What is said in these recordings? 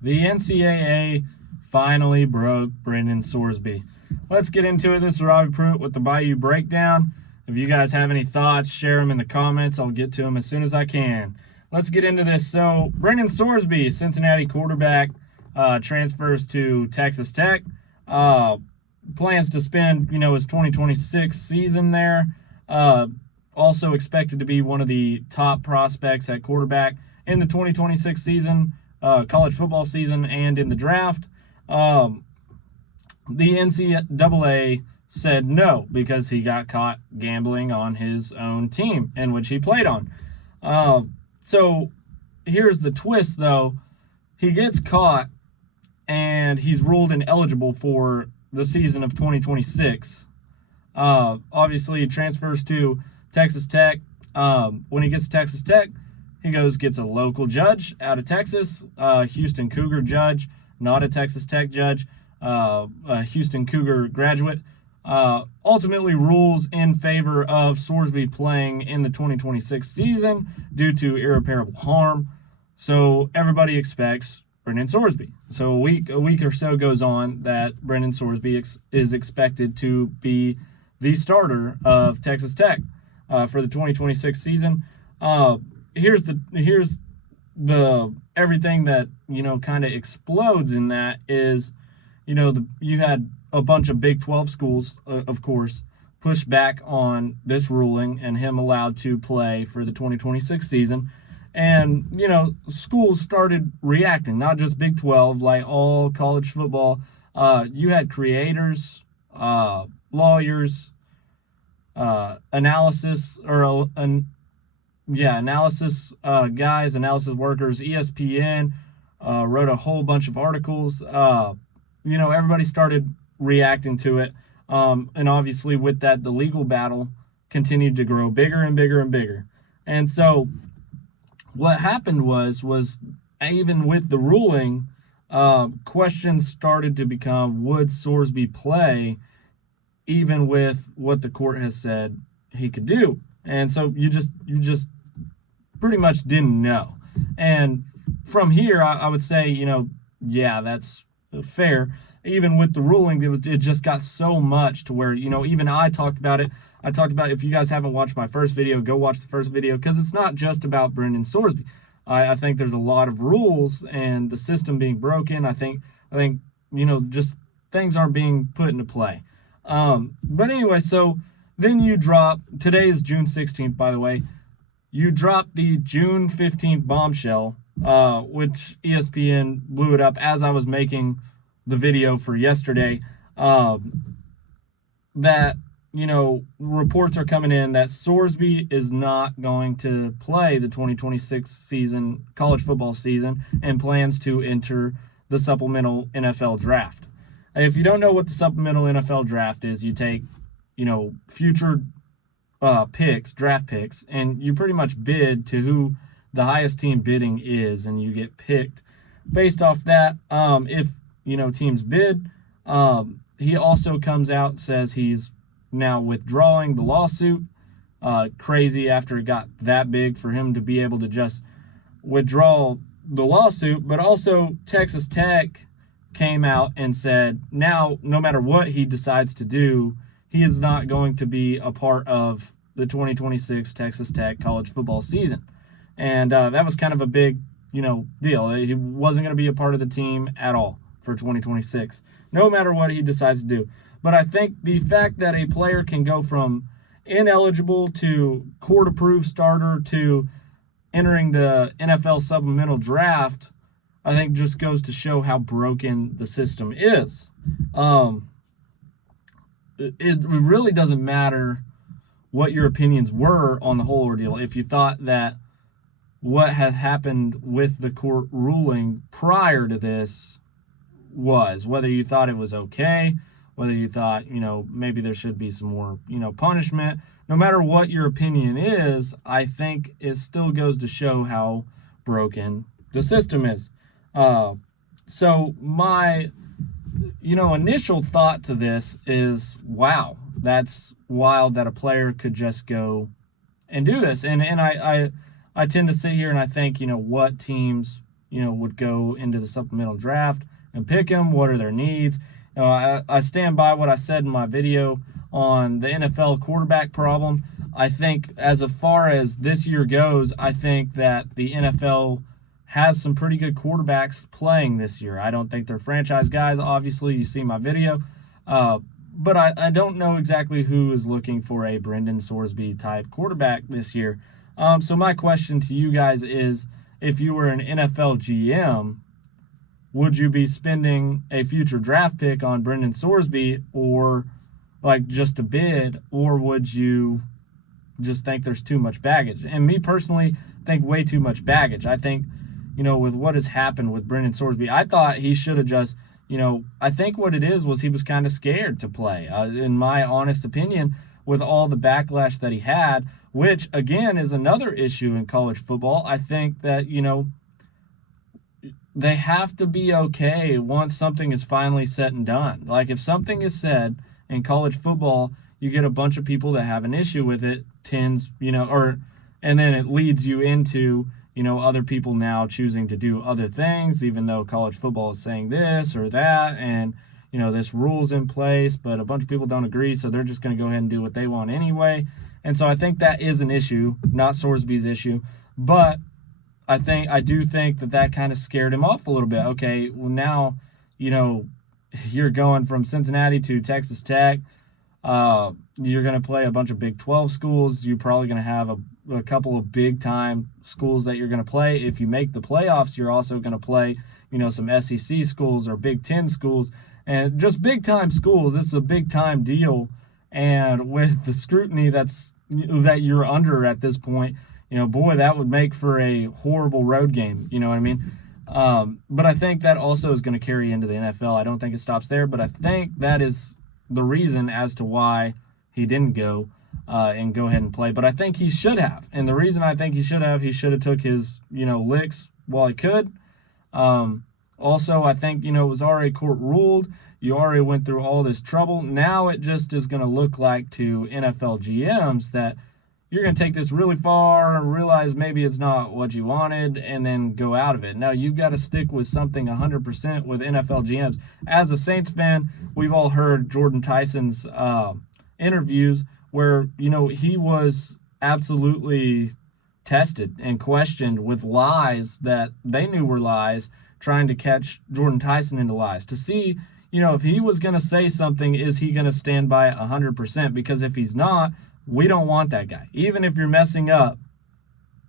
The NCAA finally broke Brendan Sorsby. Let's get into it. This is Robbie Pruitt with the Bayou Breakdown. If you guys have any thoughts, share them in the comments. I'll get to them as soon as I can. Let's get into this. So, Brendan Sorsby, Cincinnati quarterback, transfers to Texas Tech. Plans to spend, his 2026 season there. Also expected to be one of the top prospects at quarterback in the 2026 season, college football season, and in the draft. The NCAA said no because he got caught gambling on his own team in which he played on. So here's the twist, though. He gets caught, and he's ruled ineligible for the season of 2026. Obviously, he transfers to Texas Tech. When he gets to Texas Tech, he gets a local judge out of Texas, Houston Cougar judge, not a Texas Tech judge, a Houston Cougar graduate. Ultimately rules in favor of Sorsby playing in the 2026 season due to irreparable harm. So everybody expects Brendan Sorsby. So a week or so goes on that Brendan Sorsby is expected to be the starter of Texas Tech for the 2026 season. Here's the everything that kind of explodes in that is, you had a bunch of Big 12 schools, of course, push back on this ruling and him allowed to play for the 2026 season. And, schools started reacting, not just Big 12, like all college football. You had creators, lawyers, analysis guys, analysis workers. ESPN wrote a whole bunch of articles. Everybody started reacting to it. And obviously with that, the legal battle continued to grow bigger and bigger and bigger. And so what happened was even with the ruling, questions started to become, would Sorsby play even with what the court has said he could do? And so you just pretty much didn't know. And from here, I would say, yeah, that's fair. Even with the ruling, it just got so much to where, even I talked about it. I talked about, if you guys haven't watched my first video, go watch the first video, because it's not just about Brendan Sorsby. I think there's a lot of rules and the system being broken. I think just things aren't being put into play. But anyway, so then you drop, today is June 16th, by the way. You drop the June 15th bombshell, which ESPN blew it up as I was making the video for yesterday, that, reports are coming in that Sorsby is not going to play the 2026 season, college football season, and plans to enter the supplemental NFL draft. If you don't know what the supplemental NFL draft is, you take, future draft picks, and you pretty much bid to who the highest team bidding is, and you get picked based off that. If teams bid, he also comes out and says he's now withdrawing the lawsuit. Crazy after it got that big for him to be able to just withdraw the lawsuit. But also Texas Tech came out and said now no matter what he decides to do, he is not going to be a part of the 2026 Texas Tech college football season. And that was kind of a big, deal. He wasn't going to be a part of the team at all for 2026, no matter what he decides to do. But I think the fact that a player can go from ineligible to court-approved starter to entering the NFL supplemental draft, I think just goes to show how broken the system is. It really doesn't matter what your opinions were on the whole ordeal. If you thought that what had happened with the court ruling prior to this was, whether you thought it was okay, whether you thought, maybe there should be some more, punishment, no matter what your opinion is, I think it still goes to show how broken the system is. So my, initial thought to this is, wow, that's wild that a player could just go and do this. And I tend to sit here and I think, what teams would go into the supplemental draft and pick him. What are their needs? I stand by what I said in my video on the NFL quarterback problem. I think as far as this year goes, I think that the NFL has some pretty good quarterbacks playing this year. I don't think they're franchise guys. Obviously, you see my video. But I don't know exactly who is looking for a Brendan Sorsby type quarterback this year. So my question to you guys is, if you were an NFL GM, would you be spending a future draft pick on Brendan Sorsby, or like just a bid, or would you just think there's too much baggage? And me personally think way too much baggage. I think, with what has happened with Brendan Sorsby, I thought he should have just, I think what it is was he was kind of scared to play, in my honest opinion, with all the backlash that he had, which, again, is another issue in college football. I think that, they have to be okay once something is finally said and done. Like, if something is said in college football, you get a bunch of people that have an issue with it, and then it leads you into, other people now choosing to do other things, even though college football is saying this or that, and, this rule's in place, but a bunch of people don't agree, so they're just going to go ahead and do what they want anyway. And so I think that is an issue, not Sorsby's issue, but I do think that kind of scared him off a little bit. Okay, well now, you're going from Cincinnati to Texas Tech. You're going to play a bunch of Big 12 schools. You're probably going to have a couple of big-time schools that you're going to play. If you make the playoffs, you're also going to play, some SEC schools or Big 10 schools. And just big-time schools, this is a big-time deal. And with the scrutiny that you're under at this point, boy, that would make for a horrible road game. You know what I mean? But I think that also is going to carry into the NFL. I don't think it stops there, but I think that is the reason as to why he didn't go and go ahead and play. But I think he should have. And the reason I think he should have took his, licks while he could. Also, I think, it was already court ruled. You already went through all this trouble. Now it just is going to look like to NFL GMs that you're going to take this really far and realize maybe it's not what you wanted and then go out of it. No, you've got to stick with something 100% with NFL GMs. As a Saints fan, we've all heard Jordan Tyson's interviews where, he was absolutely tested and questioned with lies that they knew were lies, trying to catch Jordan Tyson into lies. To see, if he was going to say something, is he going to stand by it 100%? Because if he's not, we don't want that guy. Even if you're messing up,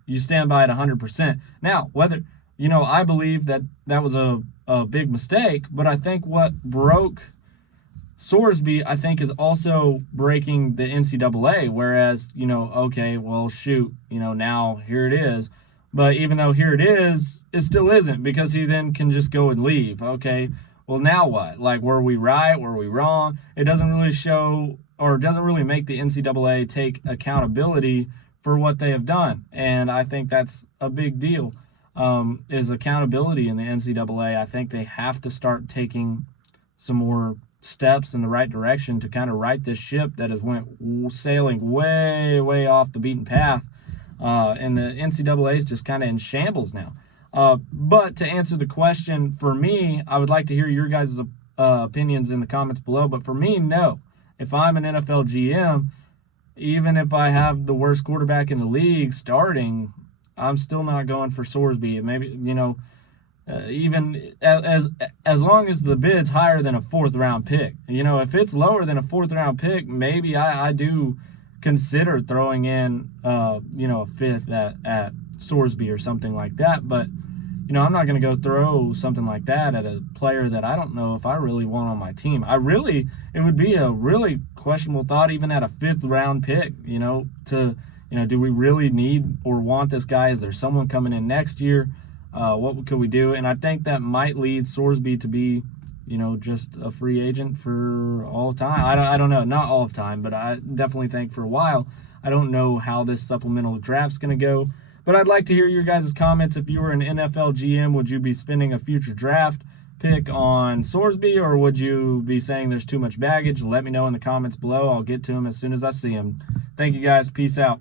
you stand by it 100%. Now, whether, I believe that was a big mistake, but I think what broke Sorsby, I think, is also breaking the NCAA, whereas, okay, well, shoot, now here it is. But even though here it is, it still isn't, because he then can just go and leave. Okay, well, now what? Like, were we right? Were we wrong? It doesn't really show, or doesn't really make the NCAA take accountability for what they have done. And I think that's a big deal, is accountability in the NCAA. I think they have to start taking some more steps in the right direction to kind of right this ship that has went sailing way, way off the beaten path. And the NCAA is just kind of in shambles now. But to answer the question, for me, I would like to hear your guys' opinions in the comments below. But for me, no. If I'm an NFL GM, even if I have the worst quarterback in the league starting, I'm still not going for Sorsby. Maybe, even as long as the bid's higher than a fourth-round pick. If it's lower than a fourth-round pick, maybe I do consider throwing in, a fifth at Sorsby or something like that. But, I'm not going to go throw something like that at a player that I don't know if I really want on my team. It would be a really questionable thought even at a fifth-round pick, do we really need or want this guy? Is there someone coming in next year? What could we do? And I think that might lead Sorsby to be, just a free agent for all time. I don't know, not all of time, but I definitely think for a while. I don't know how this supplemental draft's going to go, but I'd like to hear your guys' comments. If you were an NFL GM, would you be spending a future draft pick on Sorsby, or would you be saying there's too much baggage? Let me know in the comments below. I'll get to them as soon as I see them. Thank you guys. Peace out.